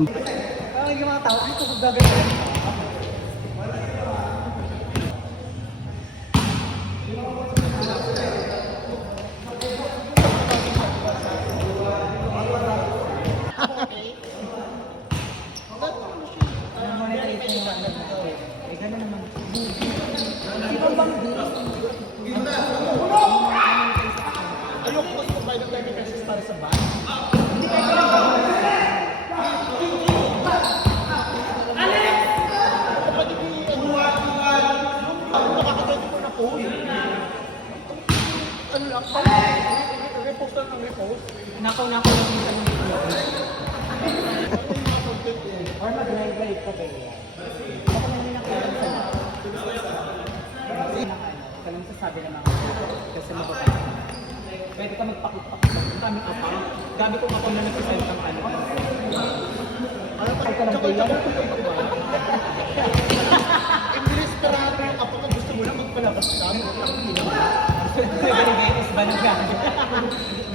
Parang yung mga tao, ay, ito gagawin. Ayoko kasi kung bayad ng time kasi para sa band. Ano lang, repost lang ng repost. Nakaw lang minsan ng video. Or mag-live ka ba yan? Ako na rin nakilang sa lahat. Ikaw lang sasabi ng mga kasi mababa. Pwede ka magpakita kami ka pa. Gabi kung ako na nag-send ng ano. Ay ka lang ba yan? Inisperado yung kapag gusto mo lang magpalabas ka. Segregated is ba na gag?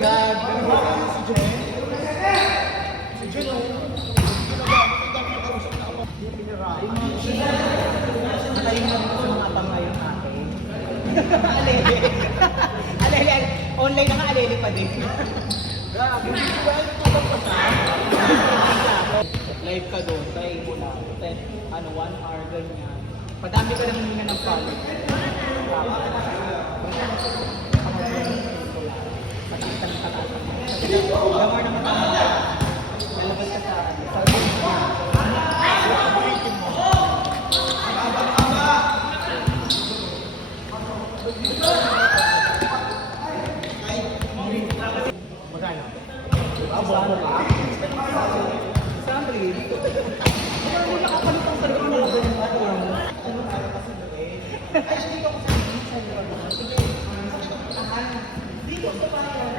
Gag. Si Jen. Si Jen, oh. Natayin na rin sa mga abang ngayon akin. Alele. Alele. Online na nga, alele pa din. Grabe. Live ka doon, try mo lang. 1 hour, ganyan. Padami ka naman muna ng follow. Pataas ka ng pataas. Gamar naman ka. Lalabas ka sa Magkano? Sample. Ano nakakalit ang sarili mo ba yung ako? Ay, dito ako sa dito. Dito sa bayan.